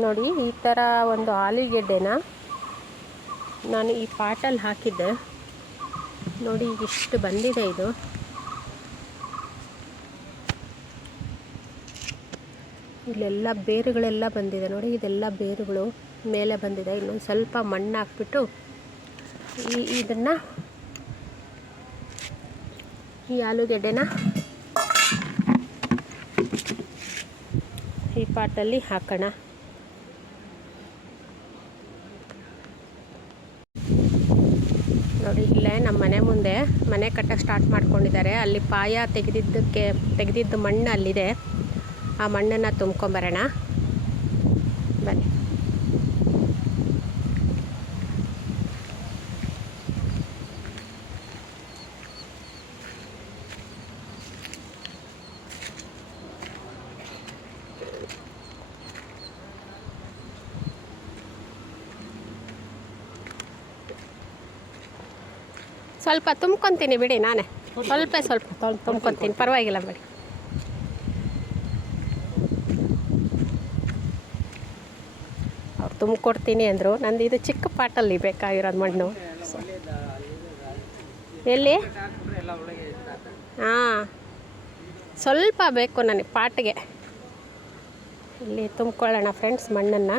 ನೋಡಿ ಈ ಥರ ಒಂದು ಆಲೂಗೆಡ್ಡೆನ ನಾನು ಈ ಪಾಟಲ್ಲಿ ಹಾಕಿದ್ದೆ. ನೋಡಿ ಇಷ್ಟು ಬಂದಿದೆ. ಇದು ಇಲ್ಲೆಲ್ಲ ಬೇರುಗಳೆಲ್ಲ ಬಂದಿದೆ ನೋಡಿ, ಇದೆಲ್ಲ ಬೇರುಗಳು ಮೇಲೆ ಬಂದಿದೆ. ಇನ್ನೊಂದು ಸ್ವಲ್ಪ ಮಣ್ಣು ಹಾಕ್ಬಿಟ್ಟು ಇದನ್ನು ಈ ಆಲೂಗೆಡ್ಡೆನ ಈ ಪಾಟಲ್ಲಿ ಹಾಕೋಣ. ನೋಡಿ ಇಲ್ಲೇ ನಮ್ಮ ಮನೆ ಮುಂದೆ ಮನೆ ಕಟ್ಟಕ್ಕೆ ಸ್ಟಾರ್ಟ್ ಮಾಡ್ಕೊಂಡಿದ್ದಾರೆ. ಅಲ್ಲಿ ಪಾಯ ತೆಗೆದಿದ್ದು ಮಣ್ಣು ಅಲ್ಲಿದೆ. ಆ ಮಣ್ಣನ್ನು ತುಂಬ್ಕೊಂಬರೋಣ ಬನ್ನಿ. ಸ್ವಲ್ಪ ತುಂಬ್ಕೊತೀನಿ ಬಿಡಿ, ನಾನೇ ಸ್ವಲ್ಪ ತುಂಬ್ಕೊತೀನಿ, ಪರವಾಗಿಲ್ಲ ಬಿಡಿ. ಅವ್ರು ತುಂಬಿಕೊಡ್ತೀನಿ ಅಂದರು. ನಂದು ಇದು ಚಿಕ್ಕ ಪಾಟಲ್ಲಿ ಬೇಕಾಗಿರೋದು ಮಣ್ಣು. ಎಲ್ಲಿ? ಹಾಂ, ಸ್ವಲ್ಪ ಬೇಕು ನನಗೆ ಪಾಟ್ಗೆ. ಇಲ್ಲಿ ತುಂಬ್ಕೊಳ್ಳೋಣ ಫ್ರೆಂಡ್ಸ್ ಮಣ್ಣನ್ನು.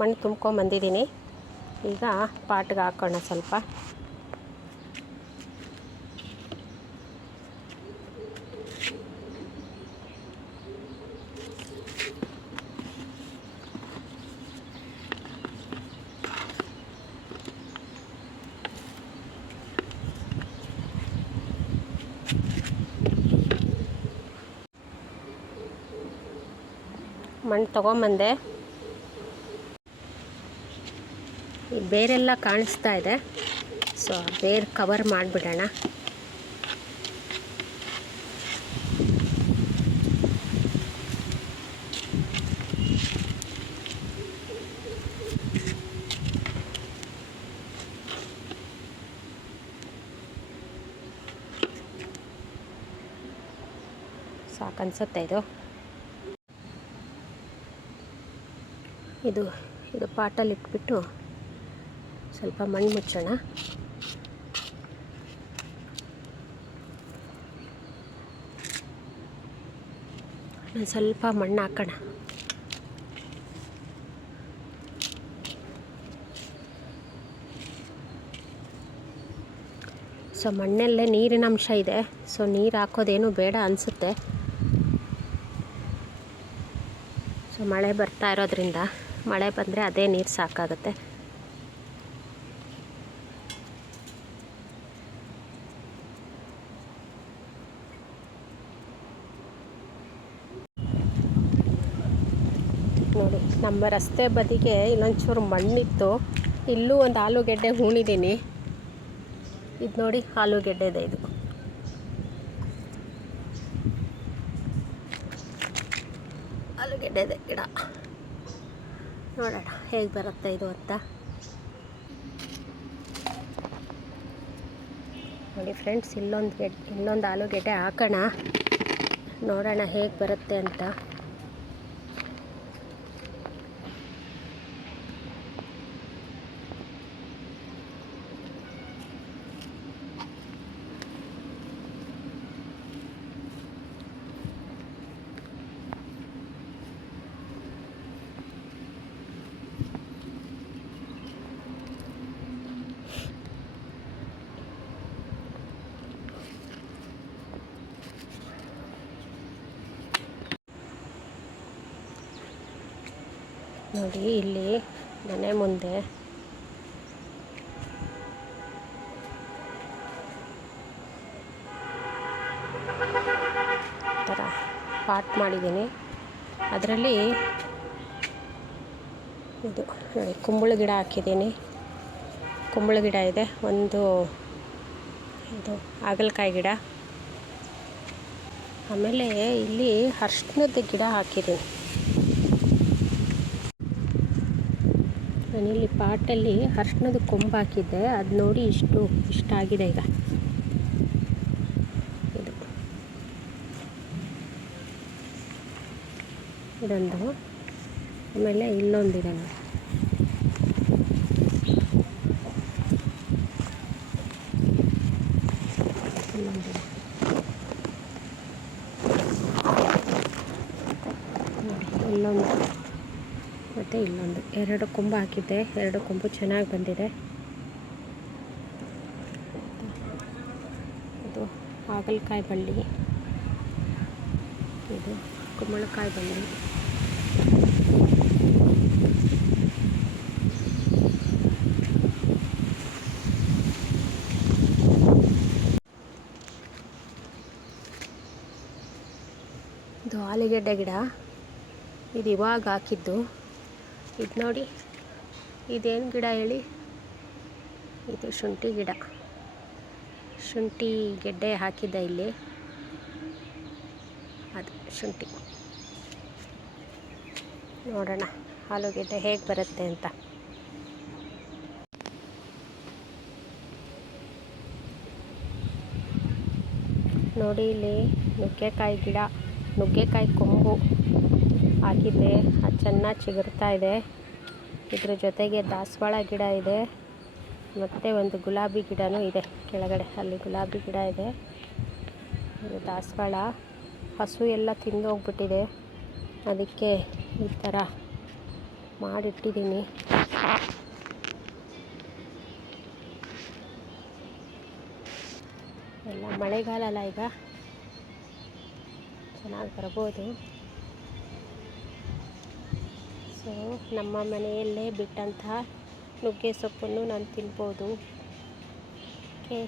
ಮಣ್ಣು ತುಂಬ್ಕೊಂಬಂದಿದ್ದೀನಿ. ಈಗ ಪಾಟ್ಗೆ ಹಾಕೋಣ ಸ್ವಲ್ಪ. ಮಣ್ಣು ತೊಗೊಂಬಂದೆ. ಈ ಬೇರೆಲ್ಲ ಕಾಣಿಸ್ತಾ ಇದೆ, ಸೊ ಬೇರೆ ಕವರ್ ಮಾಡಿಬಿಡೋಣ. ಸಾಕನ್ಸುತ್ತೆ ಇದು ಪಾಟಲ್ಲಿ ಇಟ್ಬಿಟ್ಟು ಸ್ವಲ್ಪ ಮಣ್ಣು ಮುಚ್ಚೋಣ. ಸ್ವಲ್ಪ ಮಣ್ಣು ಹಾಕೋಣ. ಸೊ ಮಣ್ಣಲ್ಲೇ ನೀರಿನ ಅಂಶ ಇದೆ, ಸೊ ನೀರು ಹಾಕೋದೇನು ಬೇಡ ಅನಿಸುತ್ತೆ. ಸೊ ಮಳೆ ಬರ್ತಾ ಇರೋದ್ರಿಂದ ಮಳೆ ಬಂದರೆ ಅದೇ ನೀರು ಸಾಕಾಗುತ್ತೆ. ನೋಡಿ ನಮ್ಮ ರಸ್ತೆ ಬದಿಗೆ ಇನ್ನೊಂಚೂರು ಮಣ್ಣಿತ್ತು. ಇಲ್ಲೂ ಒಂದು ಆಲೂಗೆಡ್ಡೆ ಹೂಣಿದ್ದೀನಿ. ಇದು ನೋಡಿ ಆಲೂಗೆಡ್ಡೆ ಇದು. ಆಲೂಗೆಡ್ಡೆ ಗಿಡ ನೋಡೋಣ ಹೇಗೆ ಬರುತ್ತೆ ಇದು ಅಂತ. ನೋಡಿ ಫ್ರೆಂಡ್ಸ್, ಇಲ್ಲೊಂದು ಆಲೂಗೆಡ್ಡೆ ಹಾಕೋಣ, ನೋಡೋಣ ಹೇಗೆ ಬರುತ್ತೆ ಅಂತ. ನೋಡಿ ಇಲ್ಲಿ ಮನೆ ಮುಂದೆ ಈ ಥರ ಪಾಟ್ ಮಾಡಿದ್ದೀನಿ. ಅದರಲ್ಲಿ ಇದು ಕುಂಬಳ ಗಿಡ ಹಾಕಿದ್ದೀನಿ. ಕುಂಬಳ ಗಿಡ ಇದೆ, ಒಂದು ಇದು ಹಾಗಲಕಾಯಿ ಗಿಡ, ಆಮೇಲೆ ಇಲ್ಲಿ ಅರ್ಶಿಣದ ಗಿಡ ಹಾಕಿದ್ದೀನಿ. ನಾನಿಲ್ಲಿ ಪಾಟಲ್ಲಿ ಅರ್ಶಿಣದ ಕೊಂಬು ಹಾಕಿದ್ದೆ, ಅದು ನೋಡಿ ಇಷ್ಟ ಆಗಿದೆ ಈಗ. ಇದು ಇದೊಂದು, ಆಮೇಲೆ ಇಲ್ಲೊಂದಿದೆ ನೋಡಿ. ಇಲ್ಲೊಂದು ಮತ್ತು ಇಲ್ಲೊಂದು, 2 ಕೊಂಬು ಹಾಕಿದ್ದೆ. 2 ಕೊಂಬು ಚೆನ್ನಾಗಿ ಬಂದಿದೆ. ಇದು ಹಾಗಲಕಾಯಿ ಬಳ್ಳಿ, ಇದು ಕುಂಬಳಕಾಯಿ ಬಳ್ಳಿ. ಇದು ಆಲೂಗೆಡ್ಡೆ ಗಿಡ, ಇದು ಇವಾಗ ಹಾಕಿದ್ದು. ಇದು ನೋಡಿ, ಇದೇನು ಗಿಡ ಹೇಳಿ? ಇದು ಶುಂಠಿ ಗಿಡ. ಶುಂಠಿ ಗೆಡ್ಡೆ ಹಾಕಿದ್ದೆ ಇಲ್ಲಿ, ಅದು ಶುಂಠಿ. ನೋಡೋಣ ಆಲೂಗೆಡ್ಡೆ ಹೇಗೆ ಬರುತ್ತೆ ಅಂತ. ನೋಡಿ ಇಲ್ಲಿ ನುಗ್ಗೆಕಾಯಿ ಗಿಡ, ನುಗ್ಗೆಕಾಯಿ ಕೊಂಬು ಹಾಕಿದ್ದೆ, ಅದು ಚೆನ್ನಾಗಿ ಚಿಗುರ್ತಾ ಇದೆ. ಇದ್ರ ಜೊತೆಗೆ ದಾಸವಾಳ ಗಿಡ ಇದೆ, ಮತ್ತು ಒಂದು ಗುಲಾಬಿ ಗಿಡನೂ ಇದೆ ಕೆಳಗಡೆ. ಅಲ್ಲಿ ಗುಲಾಬಿ ಗಿಡ ಇದೆ, ಇದು ದಾಸವಾಳ. ಹಸು ಎಲ್ಲ ತಿಂದೋಗ್ಬಿಟ್ಟಿದೆ, ಅದಕ್ಕೆ ಈ ಥರ ಮಾಡಿಟ್ಟಿದ್ದೀನಿ. ಎಲ್ಲ ಮಳೆಗಾಲ ಅಲ್ಲ, ಈಗ ಚೆನ್ನಾಗಿ ಬರ್ಬೋದು. ಸೊ ನಮ್ಮ ಮನೆಯಲ್ಲೇ ಬಿಟ್ಟಂತಹ ನುಗ್ಗೆ ಸೊಪ್ಪನ್ನು ನಾನು ತಿನ್ಬೋದು. ಓಕೆ.